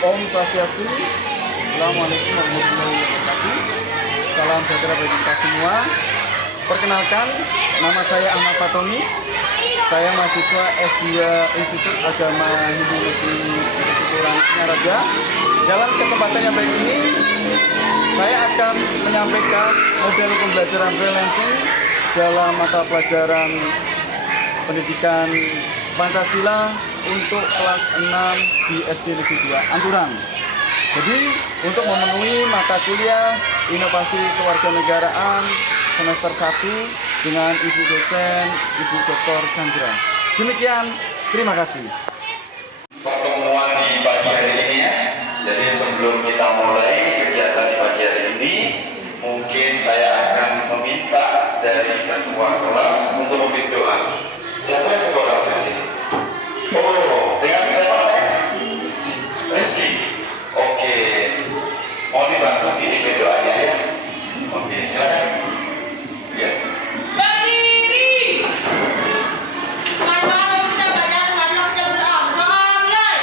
Om Swastiastu. Assalamualaikum warahmatullahi wabarakatuh. Salam sejahtera bagi kita semua. Perkenalkan, nama saya Ahmad Fatoni. Saya mahasiswa S2 Institut Agama Hindu Negeri Keturunan Singaraja. Dalam kesempatan yang baik ini, saya akan menyampaikan model pembelajaran freelancing dalam mata pelajaran pendidikan Pancasila untuk kelas 6 di SD Negeri 2 Anturan. Jadi untuk memenuhi mata kuliah Inovasi Kewarganegaraan semester 1 dengan Ibu dosen Ibu Dr. Chandra. Demikian, terima kasih. Pertemuan di pagi hari ini ya. Jadi sebelum kita mulai kegiatan di pagi hari ini, mungkin saya akan meminta dari ketua kelas untuk memimpin doa. Siapa yang ketua kelas di sini? Oh, dengan siapa ya? Rizky. Oke. Mau dibantu di doanya ya? Oke, silakan. Ya. Berdiri. Mana kita bayar, mana kita berdoa. Jangan mulai.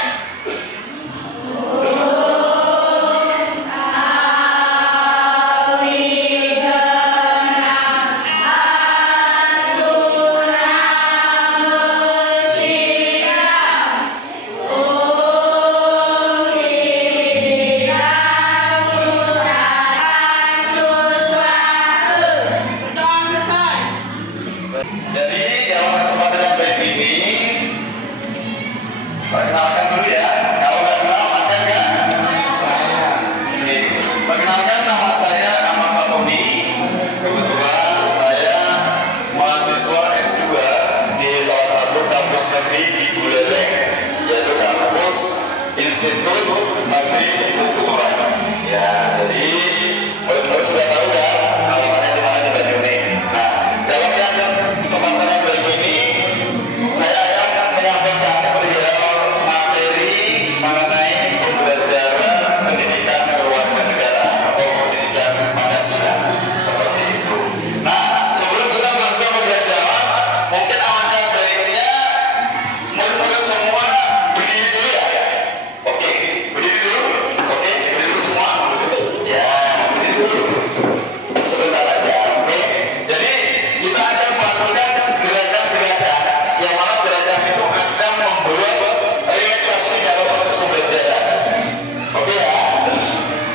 Jadi dalam kesempatan yang baik ini, perkenalkan dulu ya. Kalau nggak kenal, makan nggak? Saya. Oke. Perkenalkan, nama saya Ahmad Fatoni. Kebetulan saya mahasiswa S2 di salah satu kampus negeri di Buleleng, yaitu kampus Institut Negeri Keturunan. Ya, jadi murid-murid sudah tahu kan alamatnya di mana di Banyuwangi. Nah, dalam kesempatan yang baik ini, saya akan menyampaikan perihal materi mengenai pembelajaran pendidikan kewarganegaraan atau pendidikan Pancasila seperti itu. Nah, sebelum kita melakukan pembelajaran, mungkin alangkah baiknya murid-murid semua berdiri dulu ya. Oke, berdiri dulu. Oke, berdiri dulu semua. Ya, berdiri dulu. Sebentar aja. Oke. Jadi kita akan melakukan gerakan-gerakan yang mana gerakan itu akan membuat relaksasi dalam proses pembelajaran. Oke ya.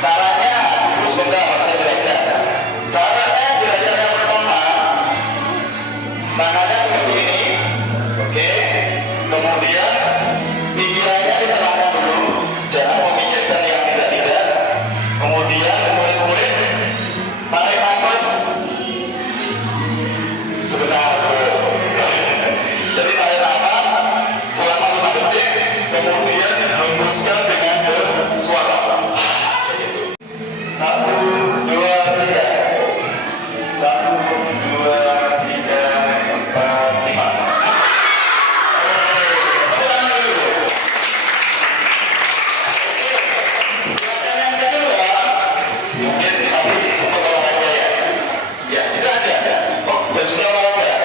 Caranya, sebentar saya jelaskan. Caranya gerakan yang pertama, tangannya seperti ini. Oke. Kemudian pikirannya ditenangkan dulu, jangan memikirkan yang tidak-tidak. Kemudian murid-murid tarik nafas sebentar. Jadi tarik nafas selama 5 detik, kemudian hembuskan dengan bersuara. Begitu. 1, 2, 3. 1, 2, 3, 4, 5. Tepuk tangan dulu. Gerakan yang kedua, mungkin tapi sempat olahraga ya. Ya, itu ada. Oh, bajunya olahraga.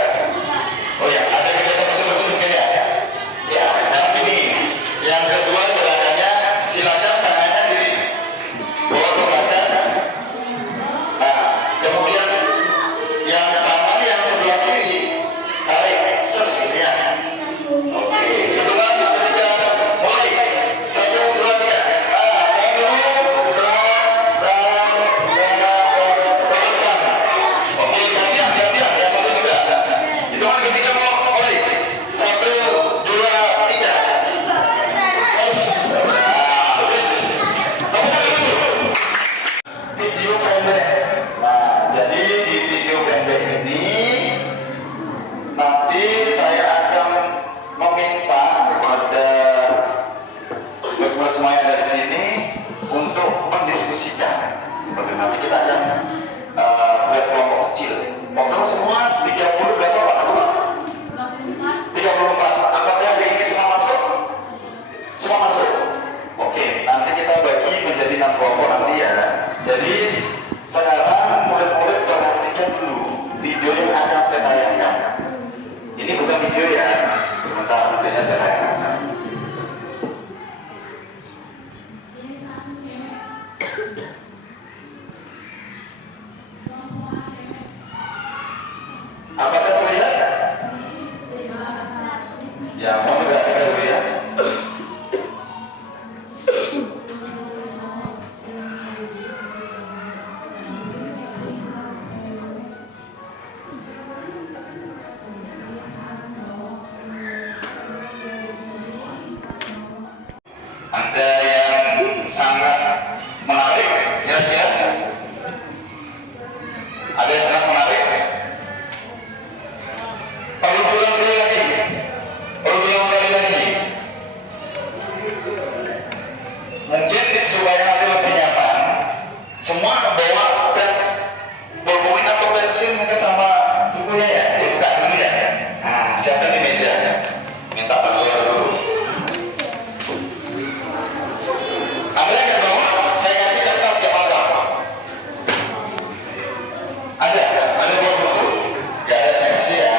Oh ya, ada kegiatan bersih-bersih mungkin ya. Ya, sekarang ini yang kedua gerakannya, silakan tangannya di bawah ke belakang. Nah, kemudian yang kanan yang sebelah kiri tarik ses gitu ya. Oke, hitungan 3, mulai. 1, 2, 3. Tahan dulu. Lepaskan. Oke, gantian. Yang satu juga. Hitungan ketiga mulai. 1, 2, 3. Ses. Nah, sip. Tepuk tangan dulu. Video pendek. Nah, jadi di video pendek ini nanti saya akan meminta kepada teman-teman semua yang ada di sini untuk mendiskusikan. Seperti nanti kita akan buat kelompok kecil. Total semua 30 berapa Pak? 34. Apakah yang ini semua masuk? Semua masuk. Oke, nanti kita bagi menjadi 6 kelompok nanti ya. Jadi sekarang murid-murid perhatikan dulu video yang akan saya tayangkan. Ini bukan video ya. Sebentar, videonya saya tayangkan. Ya, mau diperhatikan dulu ya. Ada yang sangat menarik, kira-kira? Ada yang sangat menarik? Perlu pulang sekali lagi? Perlu pulang sekali lagi? Mungkin supaya nanti lebih nyaman, semua bawa ballpoint atau pensil mungkin sama bukunya ya, dibuka dulu ya. Nah, siapa di meja? Minta bantuan dulu. Ada yang nggak bawa? Saya kasih kertas yang ada. Ada buat buku? Nggak ada, saya kasih ya.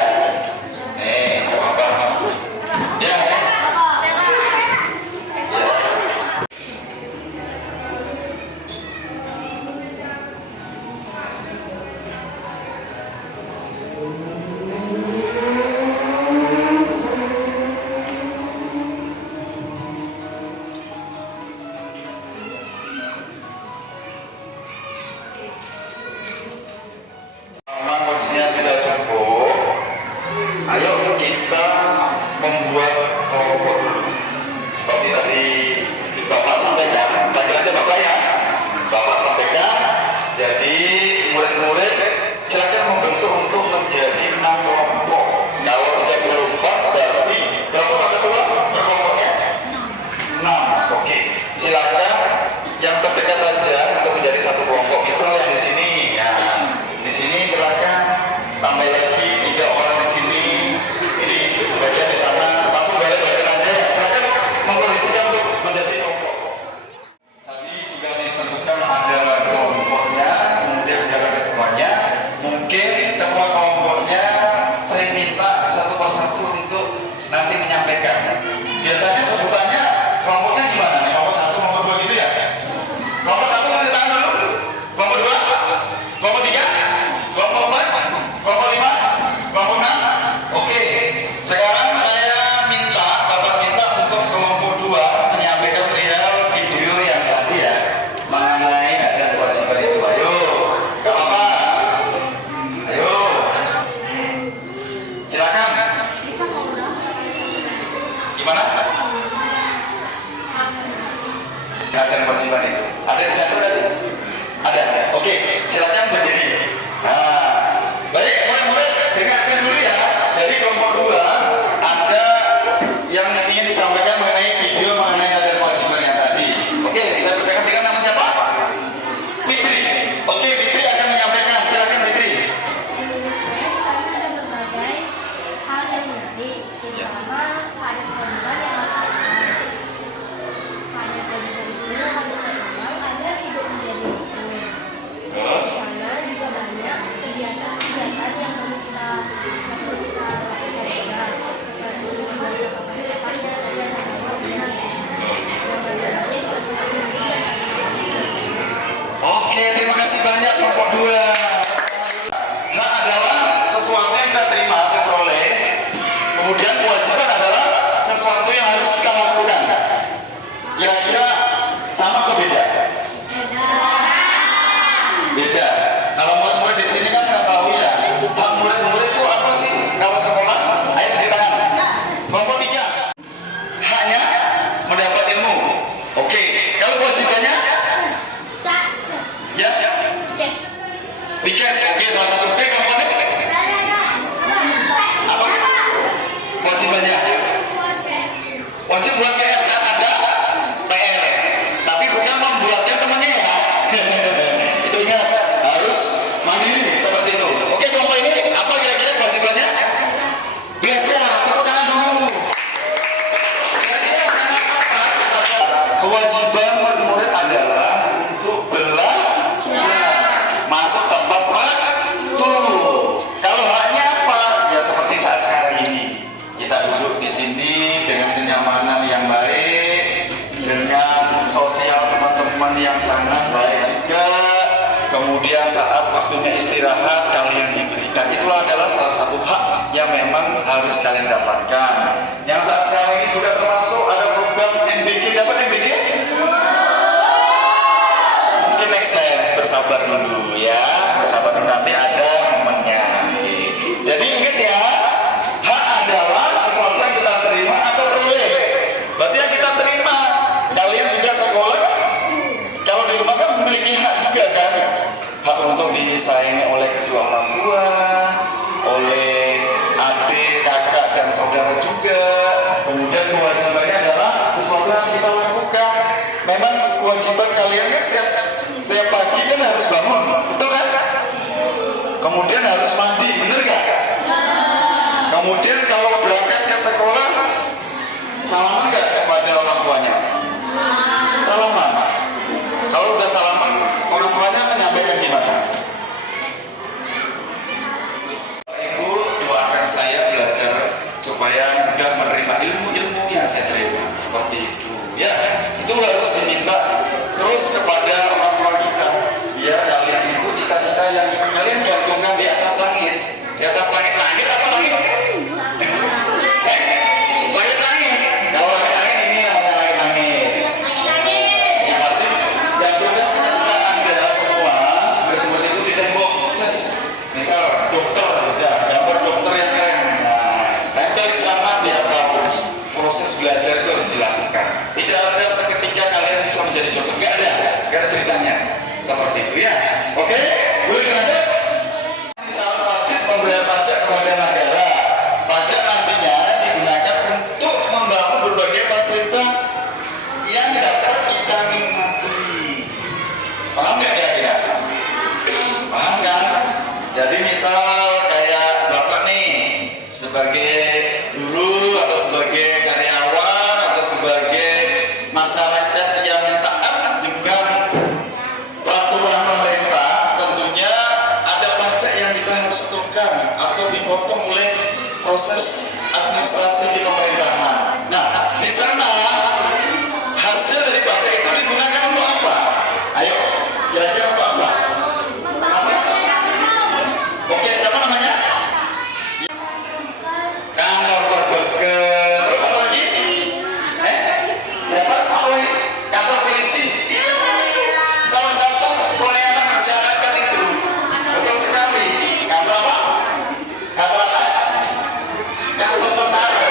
Nih, nggak apa-apa. Ya, ya. Memang kondisinya sudah cukup. Ayo kita membuat kelompok dulu. Seperti tadi Bapak sampaikan, panggil aja Bapak ya. Bapak sampaikan, jadi murid-murid silakan membentuk untuk menjadi 6 kelompok. Kalau 34 berarti berapa ada kelompoknya? 6. Oke, silakan yang terdekat aja untuk menjadi satu kelompok. Misal yang di sini, ya. Di sini silakan tambah lagi 3 orang di sini. Ini sebagian di sana. Langsung balik-balik aja ya. Silakan mengkondisikan untuk menjadi kelompok. Tadi sudah ditentukan ada kelompoknya, kemudian sudah ada ketuanya. Mungkin ketua kelompoknya saya minta satu persatu untuk nanti menyampaikan. Biasanya sebutannya kelompoknya gimana? Kelompok 1, kelompok 2 gitu ya? Kelompok 1 tanda tangan dulu. Kelompok 2, kelompok 3, kelompok 4, kelompok 5, kelompok 6. Oke. Sekarang saya minta, Bapak minta untuk kelompok 2 menyampaikan real video yang tadi ya mengenai ada kewajiban itu. Ayo, gak apa-apa. Ayo, silakan. Gimana? Ada kewajiban itu. Ada dicatat tadi? Ada. Oke, silakan berdiri. Nah, baik murid-murid dengarkan dulu ya. Jadi kelompok 2 ada yang ingin disampaikan mengenai video mengenai ada kewajiban yang tadi. Oke, saya persilakan dengan nama siapa? Fitri. Oke, Fitri akan menyampaikan. Silakan Fitri. Ada berbagai hal yang menarik, terutama ada kewajiban yang harus dilakukan. Pada kewajiban itu harus dilakukan agar hidup menjadi rukun. Terus, Karena juga banyak kegiatan-kegiatan yang perlu kita lakukan juga, seperti membaca papan dan ajar agama. Yang bagiannya juga seperti ini. oke, terima kasih banyak kelompok 2. Hak adalah sesuatu yang kita terima, kita peroleh. Kemudian kewajiban adalah sesuatu yang harus kita lakukan. Kira-kira sama atau beda? Beda. Kalau murid-murid di sini kan nggak tahu ya. Hak murid-murid itu apa sih kalau sekolah? Ayo di tangan. Kelompok 3. Haknya mendapat ilmu. Oke. Kalau kewajibannya? Ya. Weekend. Oke, salah satu weekend kelompoknya apa? Kewajibannya wajib buat PR saat ada PR, tapi bukan membuatkan temannya ya. Itu ingat, harus mandiri seperti itu. Oke, kelompok ini apa kira-kira kewajibannya? Belajar. Tepuk tangan dulu. Kira-kira sangat apa? Kewajiban murid-murid adalah untuk belajar, masuk tempat waktu. Kalau haknya apa? Ya seperti saat sekarang ini. Kita duduk di sini dengan kenyamanan yang baik, dengan sosial teman-teman yang sangat baik juga. Kemudian saat waktunya istirahat kalian diberikan, itulah adalah salah satu hak yang memang harus kalian dapatkan. Yang saat bersabar dulu ya, bersabar dulu, nanti ada momennya. Jadi ingat ya, hak adalah sesuatu yang kita terima atau peroleh. Berarti yang kita terima. Kalian juga sekolah kan? Kalau di rumah kan memiliki hak juga kan? Hak untuk disayangi oleh kedua orang tua, oleh adik, kakak, dan saudara juga. Kemudian kewajibannya adalah sesuatu yang harus kita lakukan. Memang kewajiban kalian kan setiap pagi kan harus bangun, betul kan? Kemudian harus mandi, bener gak? Kemudian kalau berangkat ke sekolah, salaman gak kepada orang tuanya? Salaman. Kalau udah salaman, orang tuanya menyampaikan gimana? Ibu doakan saya belajar supaya mudah menerima ilmu-ilmu yang saya terima, seperti itu. Ya, itu harus diminta terus kepada orang tua kita. Ya, kalian itu cita-cita yang kalian gantungkan di atas langit. Di atas langit-langit apa langit? Langit-langit. Kalau langit-langit ini namanya langit-langit. Ya pasti gantungkan cita-cita Anda semua bertemu itu di tembok. Misal dokter, ya, gambar dokter yang keren. Nah, tempel di sana biar tahu proses belajar itu harus dilakukan. Tidak ada seketika kalian bisa menjadi dokter, nggak ada ceritanya seperti itu ya. Oke, boleh lanjut. Syarat wajib membayar pajak kepada negara. Pajak nantinya digunakan untuk membangun berbagai fasilitas yang dapat kita nikmati. Paham nggak kira-kira? Paham kan? Jadi misal kayak bapak nih sebagai guru atau sebagai karyawan atau sebagai masyarakat yang taat dengan peraturan pemerintah, tentunya ada pajak yang kita harus setorkan atau dipotong oleh proses administrasi di pemerintahan. Nah, di sana hasil dari pajak itu digunakan untuk apa? Ayo, kira-kira untuk apa? Oke, siapa namanya? Kantor berbeker. Terus apa lagi? Siapa? Apa lagi? Kantor polisi. Salah satu pelayanan masyarakat itu. Betul sekali. Kantor apa? Kantor apa? Kantor tentara.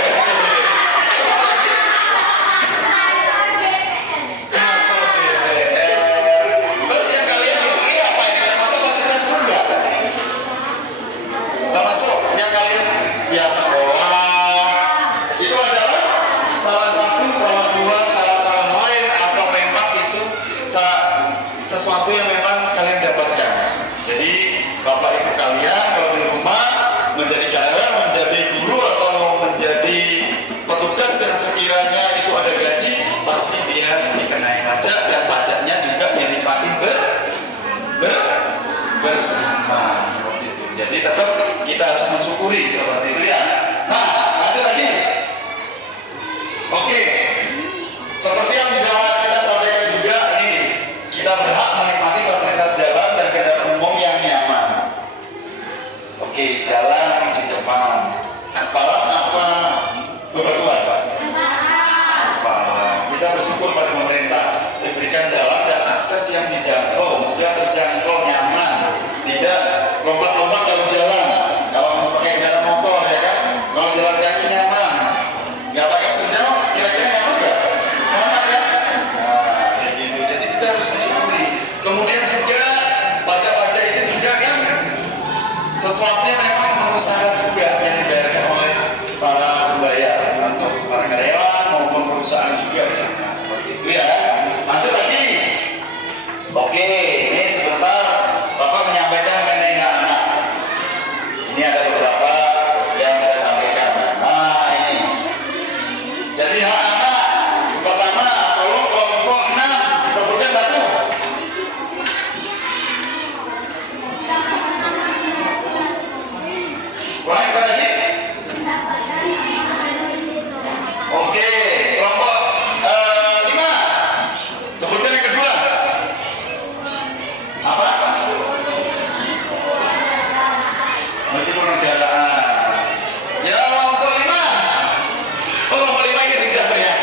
Kantor DPR. Terus yang kalian pilih apa ini? Termasuk fasilitas enggak? Termasuk yang kalian ya sekolah itu adalah salah satu, salah dua, salah lain atau memang itu sesuatu yang memang kalian dapatkan. Jadi bapak ibu kalian kalau di rumah menjadi karyawan, menjadi guru atau menjadi petugas yang sekiranya itu ada gaji, pasti dia dikenai pajak dan pajaknya juga yang dinikmati bersama seperti itu. Jadi tetap kita harus mensyukuri seperti itu ya. Nah, lanjut lagi. Oke, seperti yang sudah kita sampaikan juga, ini kita berhak menikmati fasilitas jalan dan kendaraan umum yang nyaman. Oke, jalan di depan. Aspalan apa bebatuan, Pak? Aspalan. Kita bersyukur pada pemerintah diberikan jalan dan akses yang dijangkau, mudah terjangkau, nyaman, tidak lompat-lompat dalam jalan. Kalau mau pakai kendaraan motor ya kan, kalau jalan kaki nyaman, nggak pakai sendal, kira-kira nyaman nggak? Nyaman ya? Nah, kayak gitu. Jadi kita harus mensyukuri. Kemudian juga pajak-pajak itu juga kan sesuatu yang memang memenuhi syarat juga yang dibayarkan oleh para pembayar atau para karyawan maupun perusahaan juga misalnya seperti itu ya. Lanjut lagi. Oke, ini sebentar Bapak menyampaikan mengenai anak-anak. Ini ada beberapa yang saya sampaikan. Nah, ini. Jadi hak anak pertama, tolong kelompok 6 sebutkan satu. Ulangi sekali lagi. Oke, kelompok 5. Sebutkan yang kedua. Apa? Bagi penegaraan. Ya, kelompok 5. Oh, kelompok 5 ini sudah teriak.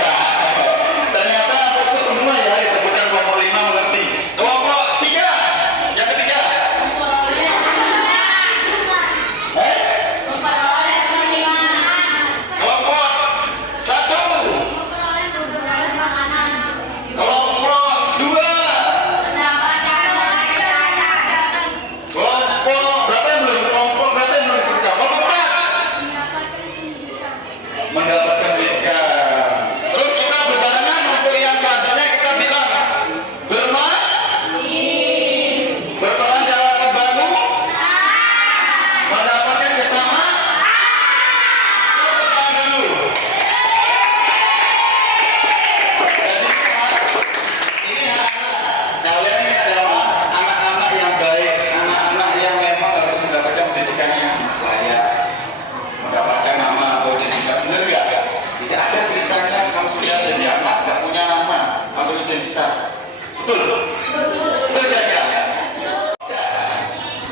Betul? Betul gak?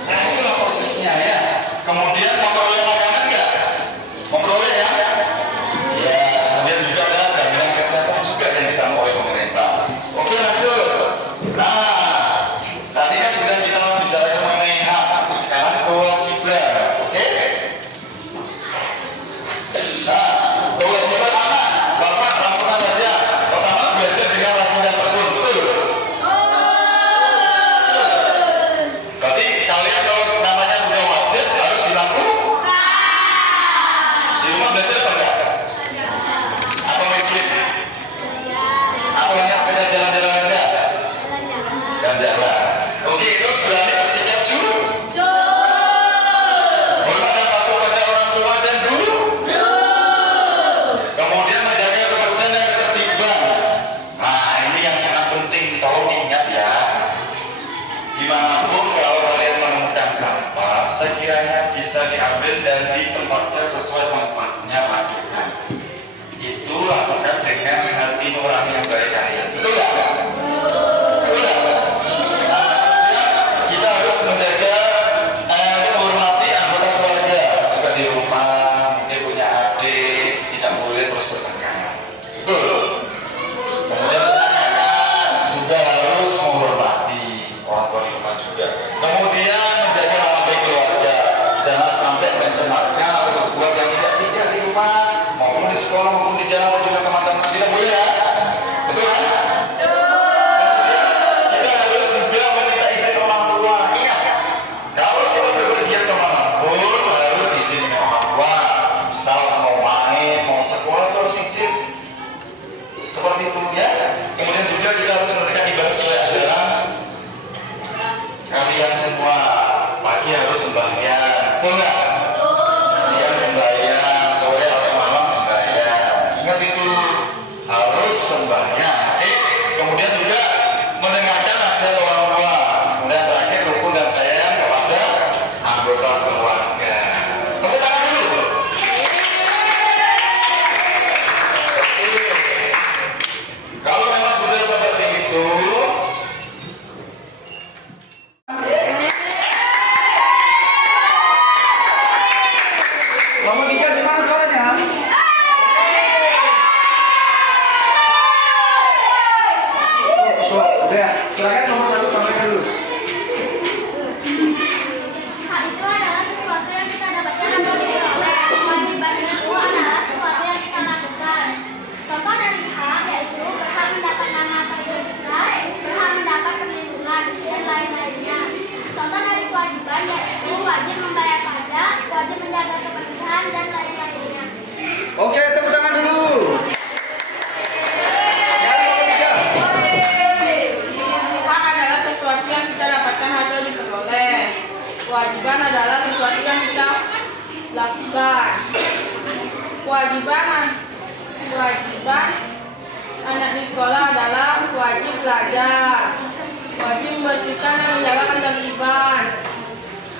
Nah itulah prosesnya ya. Kemudian memperoleh makanan nggak? Memperoleh ya? Ya, kemudian juga ada jaminan kesehatan juga yang ditanggung oleh pemerintah. Oke lanjut. Nah, tadi kan sudah kita bicara mengenai hak, sekarang kewajiban. Oke? Nah, kewajiban anak, Bapak langsung saja. Pertama belajar dengan rajin dan tekun, betul? Berarti kalian kalau namanya sudah wajib harus dilakukan. Di rumah belajar apa enggak? Atau mikir? Atau hanya sekedar jalan-jalan aja? Jalan-jalan. Oke, terus berani bersikap jujur. Hormat dan patuh pada orang tua dan guru. Kemudian menjaga kebersihan dan ketertiban. Nah, ini yang sangat penting. Tolong diingat ya. Dimanapun kalau kalian menemukan sampah, sekiranya bisa diambil dan ditempatkan sesuai tempatnya lakukan. Itu lakukan dengan hati nurani yang baik kalian. Betul nggak? Betul nggak? Nah, kita harus menjaga menghormati anggota keluarga juga di rumah. Mungkin punya adik, tidak boleh terus bertengkar. Betul. Kemudian kita juga harus menghormati orang tua di rumah juga. Kemudian menjaga nama baik keluarga. Jangan sampai mencemarkan atau berbuat yang tidak di rumah maupun di sekolah maupun di jalan dengan teman-teman. Tidak boleh ya. Betul kan? Kemudian kita harus juga meminta izin orang tua. Ingat, kalau kita berpergian kemanapun harus izin dengan orang tua. Misal mau main, mau sekolah itu harus izin. Seperti itu ya. Kemudian juga kita harus mengerjakan ibadah sesuai ajaran kalian semua. Pagi harus sembahyang, betul nggak? Siang sembahyang, sore atau malam sembahyang. Ingat itu harus sembahyang. Oke? Kemudian juga mendengarkan nasihat orang tua. Kemudian terakhir rukun dan sayang kepada anggota keluarga. Tepuk tangan dulu. Oke. Kalau memang sudah seperti itu, Nomor 3 gimana suaranya? Tuh, udah. Silakan nomor 1 sampaikan dulu. Hak itu adalah sesuatu yang kita dapatkan atau diperoleh. Kewajiban itu adalah sesuatu yang kita lakukan. Contoh dari hak yaitu berhak mendapat nama atau identitas, berhak mendapat perlindungan, dan lain-lainnya. Contoh dari kewajiban yaitu wajib membayar pajak, wajib menjaga kebersihan, dan lain-lainnya. Oke, tepuk tangan dulu. Yang nomor 3. Hak adalah sesuatu yang kita dapatkan atau diperoleh. Kewajiban adalah sesuatu yang kita lakukan. Kewajiban anak di sekolah adalah wajib belajar, wajib membersihkan dan menjaga ketertiban,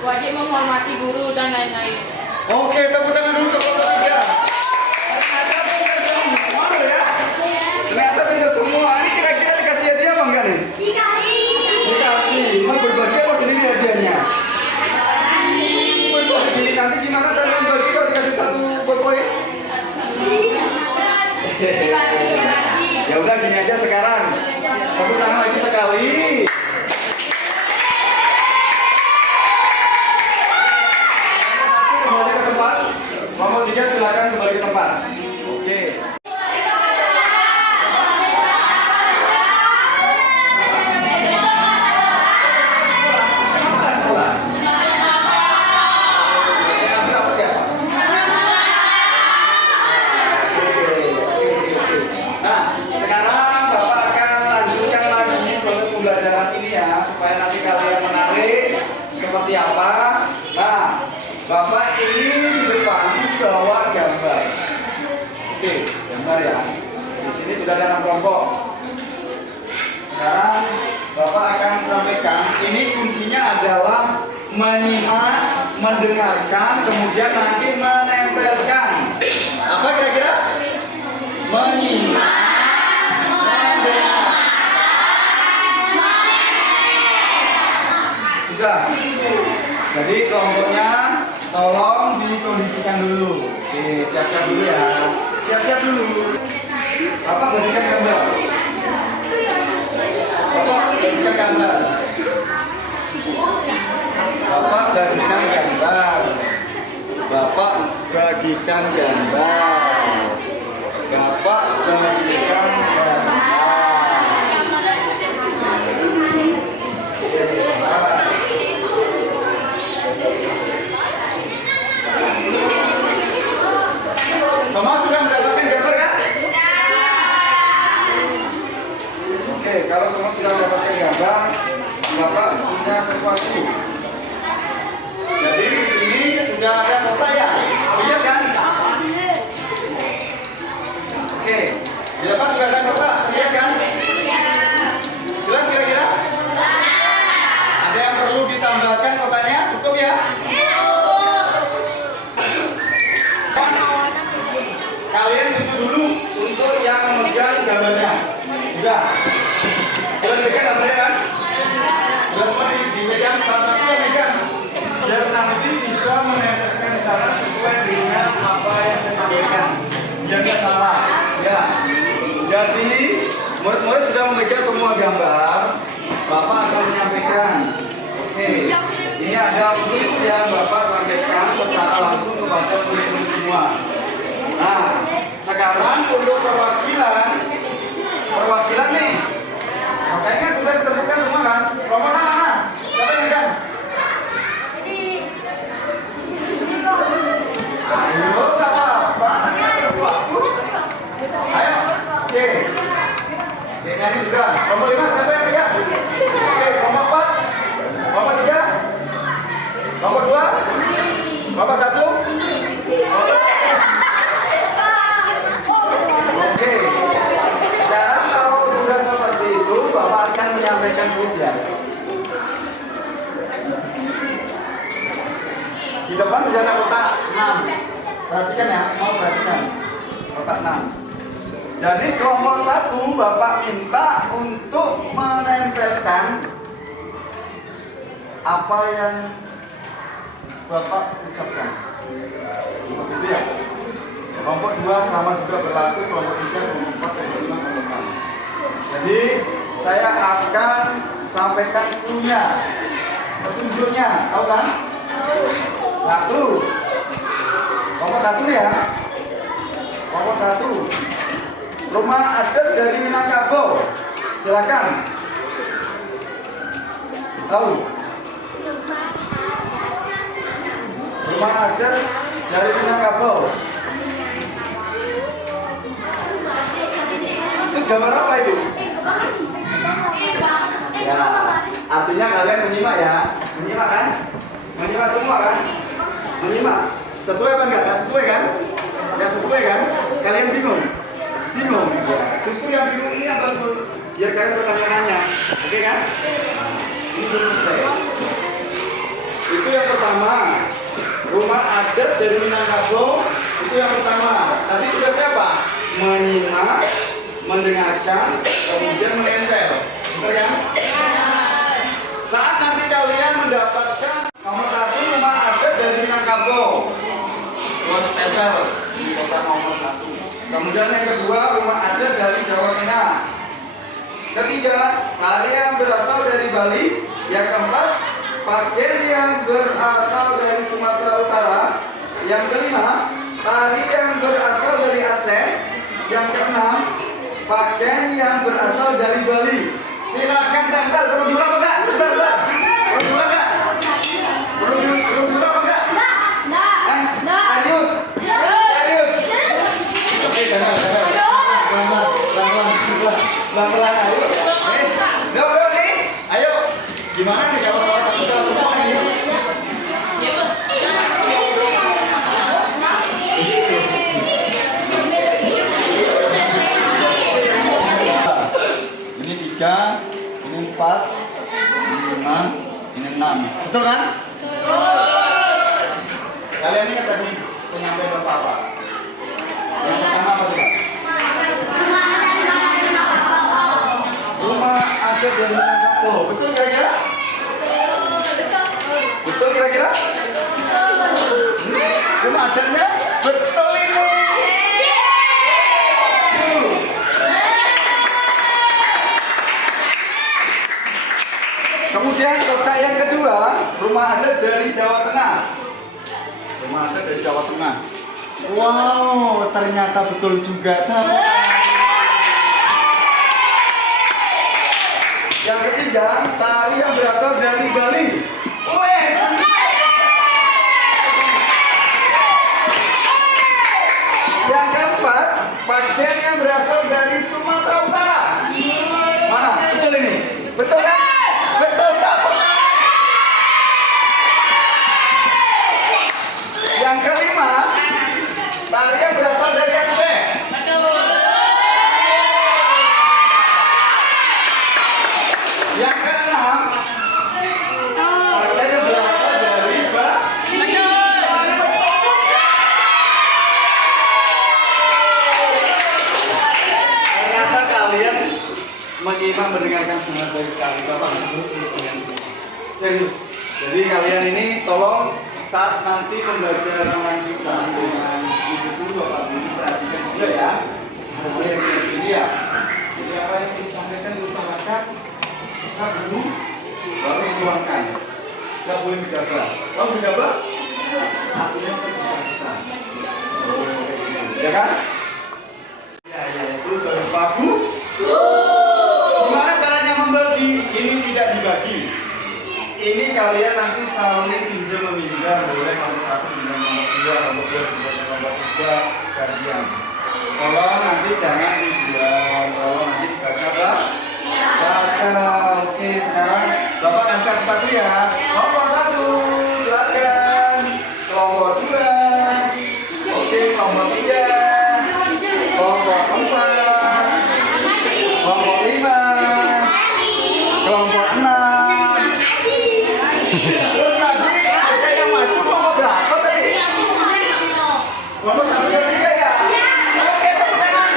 wajib menghormati guru dan lain-lain. Oke, tepuk tangan dulu untuk nomor 3. Ternyata pintar semua loh ya. Ternyata pintar semua. Ini kira-kira dikasih hadiah apa enggak nih? Dikasih. Mau berbagi apa sendiri hadiahnya? Berbagi. Nanti gimana cara membagi kalau dikasih 1 poin? Ya udah gini aja sekarang. Tepuk tangan lagi sekali. Kembali ke tempat. Nomor 3 silakan kembali ke tempat. Oke. Nah, sekarang Bapak akan lanjutkan lagi proses pembelajaran ini ya, supaya nanti kalian menarik seperti apa. Nah, Bapak ini di depan bawa gambar. Oke, gambar ya. Di sini sudah ada 6 kelompok. Sekarang Bapak akan sampaikan, ini kuncinya adalah menyimak, mendengarkan, kemudian nanti menempelkan. Apa kira-kira? Menyimak, mendengarkan, Jadi kelompoknya tolong dikondisikan dulu. Oke, siap-siap dulu ya. Siap-siap dulu. Bapak berikan gambar. Bapak berikan gambar. Bapak bagikan gambar. Bapak bagikan gambar. Bapak bagikan gambar. Semua sudah mendapatkan gambar ya? Oke, kalau semua sudah mendapatkan gambar, Bapak punya sesuatu. Jadi di sini sudah ada kotak ya? Lihat kan? Oke, di depan sudah ada kotak, lihat kan? Jelas kira-kira? Ada yang perlu ditambahkan kotaknya? Cukup ya? Kalian tuju dulu untuk yang memegang gambarnya. Sudah? Sudah memegang gambarnya kan? Sudah semua dipegang, salah satu yang megang. Biar nanti bisa menempelkan di sana sesuai dengan apa yang saya sampaikan. Biar nggak salah. Ya. Jadi murid-murid sudah memegang semua gambar. Bapak akan menyampaikan. Oke. Ini ada kuis yang Bapak sampaikan secara langsung kepada murid-murid semua. Nah, sekarang untuk perwakilan nih. Makanya sudah ditentukan semua kan? Kelompok mana? Siapa yang megang? Ayo, nggak apa-apa. Ada sesuatu. Ayo, oke. Oke, ini sudah. Kelompok 5 siapa yang megang? Oke, kelompok 4. Kelompok 3. Kelompok 2. Kelompok 1. Oke, sekarang kalau sudah seperti itu, Bapak akan menyampaikan kuis ya. Di depan sudah ada kotak 6. Perhatikan ya, semua perhatikan. Kotak 6. Jadi kelompok 1 Bapak minta untuk menempelkan apa yang Bapak ucapkan. Begitu ya. Kelompok 2 sama juga berlaku, kelompok 3, kelompok 4, kelompok 5, kelompok 6. Jadi saya akan sampaikan clue-nya, petunjuknya, tahu kan? 1. Kelompok 1 ya. Kelompok 1. Rumah adat dari Minangkabau. Silakan. Tahu? Rumah adat dari Minangkabau. Itu gambar apa itu? Ya, artinya kalian menyimak ya. Menyimak kan? Menyimak semua kan? Menyimak. Sesuai apa enggak? Enggak sesuai kan? Enggak sesuai kan? Kalian bingung? Bingung? Ya. Justru yang bingung ini yang bagus. Biar kalian bertanya-tanya. Oke kan? Ini belum selesai. Itu yang pertama. Rumah adat dari Minangkabau. Itu yang pertama. Tadi tugas siapa? Menyimak, mendengarkan, kemudian menempel. Benar kan? Saat nanti kalian mendapatkan nomor 1 rumah adat dari Minangkabau, harus tempel di kotak nomor 1. Kemudian yang kedua rumah adat dari Jawa Tengah. Ketiga, tari yang berasal dari Bali. Yang keempat, pakaian yang berasal dari Sumatera Utara. Yang kelima, tari yang berasal dari Aceh. Yang keenam, pakaian yang berasal dari Bali. Silakan tempel. Perlu diulang apa enggak? Bentar. Perlu diulang enggak? Perlu diulang apa enggak? Enggak. Serius? Serius? Oke, tempel. Pelan-pelan. Ayo. Udah nih. Ayo. Gimana nih kalau salah satu salah semua ini? Ini 3, ini 4, ini 5, ini 6. Betul kan? Kalian ingat tadi penyampaian Bapak apa? Yang pertama apa tuh? Rumah adat dari Minangkabau. Betul kira-kira? Betul kira-kira? Betul ini. Kemudian kotak yang kedua, rumah adat dari Jawa Tengah. Rumah adat dari Jawa Tengah. Wow, ternyata betul juga. Yang ketiga, tari yang berasal dari Bali. Weh. Yang keempat, pakaian yang berasal dari Sumatera Utara. Mana? Betul ini? Betul kan? Betul tak? Yang kelima, tari yang berasal dari Aceh. Yang keenam, pakaian yang berasal dari ternyata kalian menyimak mendengarkan sangat baik sekali. Bapak sebut untuk kalian semua. Serius. Jadi kalian ini tolong saat nanti pembelajaran lanjutan dengan ibu guru bapak guru perhatikan juga ya. Hal yang seperti ini ya. Jadi apa yang disampaikan diutarakan setelah dulu baru menuangkan. Tidak boleh gegabah. Tahu gegabah? Artinya tergesa-gesa. Ya kan? Ya, itu baru paku. Gimana caranya membagi? Ini tidak dibagi. Ini kalian nanti saling pinjam meminjam, boleh nomor 1 pinjam nomor 2, nomor 2 pinjam nomor 3, gantian. Kalau nanti jangan dibuang, kalau nanti dibaca baca. Oke, sekarang Bapak kasih satu-satu ya. Kelompok 1, silakan. Kelompok 2, oke, kelompok 3, kelompok 4, kelompok 5, kelompok 6. Terus tadi ada yang maju kelompok berapa tadi? Kelompok 1, 2, 3 ya? Oke, tepuk tangan.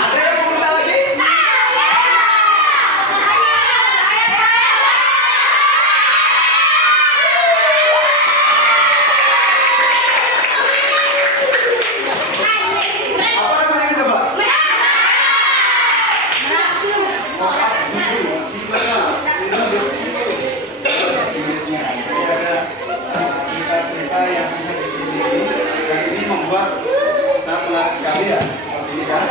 Ada yang mau minta lagi? Apa namanya ini coba? Cerita-cerita yang sudah disendiri dan ini membuat sangat menarik sekali ya, seperti ini kan.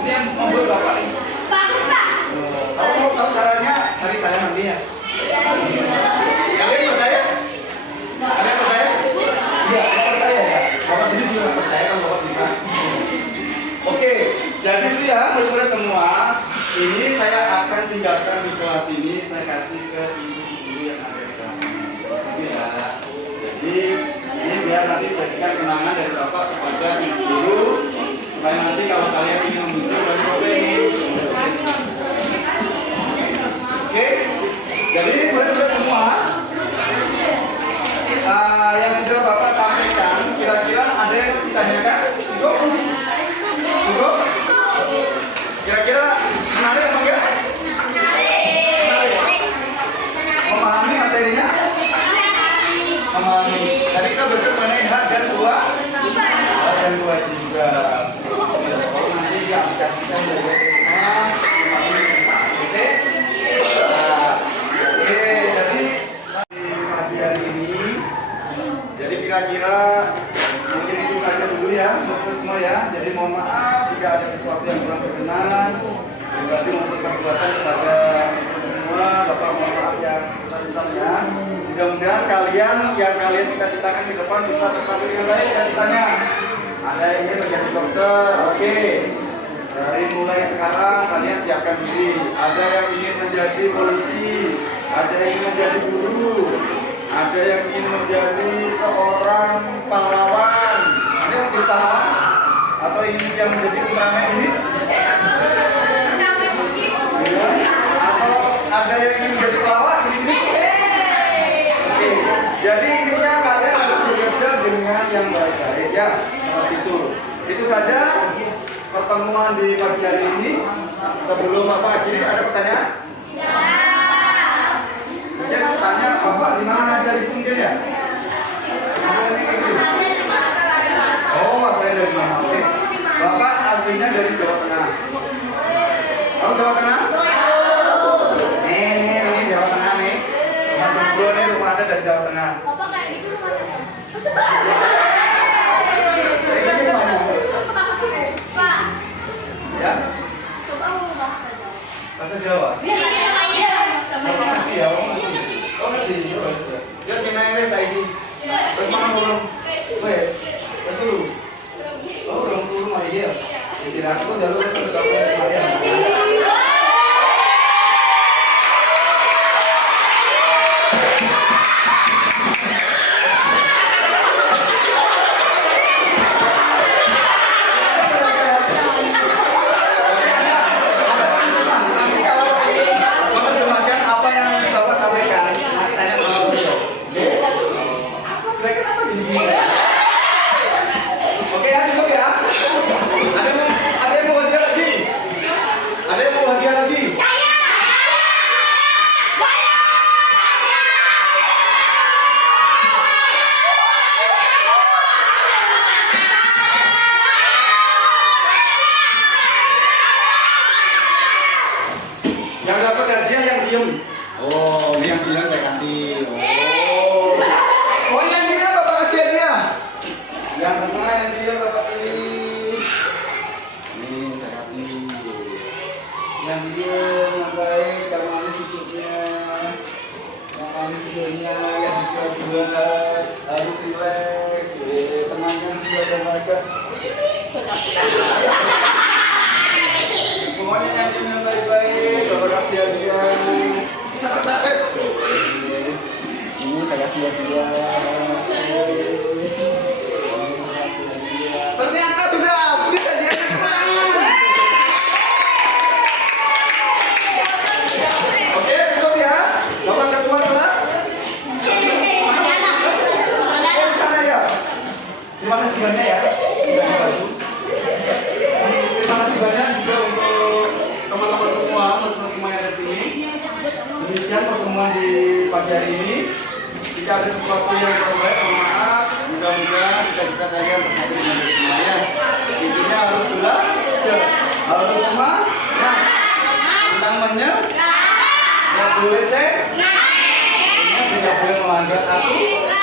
Ini yang membuat Bapak ini. Bagus, Pak. Kalau mau tahu caranya cari saya nanti ya. Kalian percaya? Kalian percaya? Iya, percaya ya. Bapak sendiri juga nggak percaya kalau Bapak bisa. Oke, jadi itu ya murid-murid semua. Ini saya akan tinggalkan di kelas ini, saya kasih ke ibu-ibu yang ada di kelas ini. Ini ya. Jadi ini biar nanti jadikan kenangan dari Bapak kepada ibu guru supaya nanti kalau kalian ingin memuncul dari Provenis. Oke, jadi murid-murid semua yang sudah Bapak sampaikan, kira-kira ada yang ditanyakan? Cukup? Cukup? Kira-kira menarik apa enggak? Menarik. Memahami materinya? Memahami. Tadi kita belajar mengenai hak dan kewajiban. Nanti diaplikasikan dari rumah. Oke? Oke, jadi di pagi hari ini, jadi kira-kira mungkin itu saja dulu ya untuk semua ya. Jadi mohon maaf jika ada sesuatu yang kurang berkenan, berarti maupun perbuatan kepada itu semua. Bapak mohon maaf yang sebesar-besarnya. Mudah-mudahan kalian yang kalian cita-citakan ke depan bisa tercapai dengan baik dan ditanya. Ada yang ingin menjadi dokter, oke. Dari mulai sekarang kalian siapkan diri. Ada yang ingin menjadi polisi, ada yang ingin menjadi guru, ada yang ingin menjadi seorang pahlawan. Ada yang menjadi pahlawan atau ingin yang menjadi ultraman ini? Ya. Atau ada yang ingin menjadi pahlawan di sini? Oke. Jadi intinya kalian harus bekerja dengan yang baik-baik ya, seperti itu. Itu saja pertemuan di pagi hari ini. Sebelum Bapak akhiri, ada pertanyaan? Jawa Tengah. Papa kayak gitu rumahnya. Kayak gini gimana? Pak, Ya, coba ngomong bahasa Jawa. bahasa Jawa. Iya, sama Bahasa siapa? ngerti ya, oh ngerti. Wes, wes kena ini saiki. Wes mangan belum? Wes dulu. Oh, belum turun mah iya. Istirahat kok jalur wes sampai kapan kemarin. Menerjemahkan apa yang Bapak sampaikan, nanti tanya sama beliau. Oke? Kira-kira apa gini-gini? Oke ya, cukup ya. Ada yang mau hadiah lagi? Ada yang mau hadiah lagi? Yang dapat hadiah yang diem. Oh, ini yang diem saya kasih. Oh yang diem Bapak kasih hadiah. Yang tengah yang diem Bapak pilih. Ini saya kasih. Yang diem yang baik, yang manis hidupnya. Yang manis hidupnya, yang dibuat-buat harus relax. Tenangkan jiwa dan raga. Pokoknya nyanyi yang baik-baik, Bapak kasih hadiah. Saset. Ini saya kasih hadiah. Ternyata sudah habis hadiahnya. Oke, cukup ya. Bapak ketua kelas. Oh, di sana ya. Terima kasih banyak ya. Sudah dibantu. Terima kasih banyak juga untuk teman-teman semua, teman-teman semua yang ada di sini. Demikian pertemuan di pagi hari ini. Jika ada sesuatu yang kurang baik, mohon maaf. Mudah-mudahan cita-cita kalian tercapai dengan baik semuanya. Intinya harus belajar, harus semangat, utamanya nggak boleh tidak boleh melanggar aturan.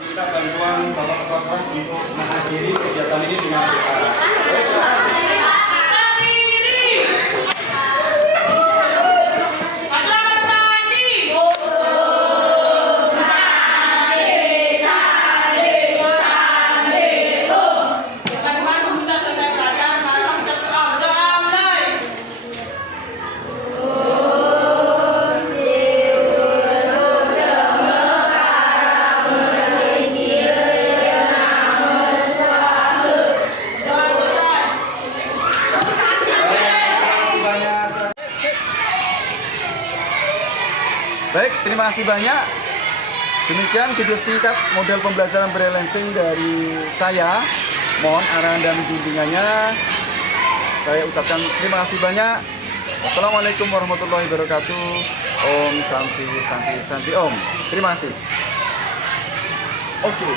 Minta bantuan Bapak Ketua Kelas untuk mengakhiri kegiatan ini dengan doa. Oke, silakan. Baik, terima kasih banyak. Demikian video singkat model pembelajaran braille langsing dari saya. Mohon arahan dan bimbingannya. Saya ucapkan terima kasih banyak. Wassalamualaikum warahmatullahi wabarakatuh. Om Santi Santi Santi Om. Terima kasih. Oke.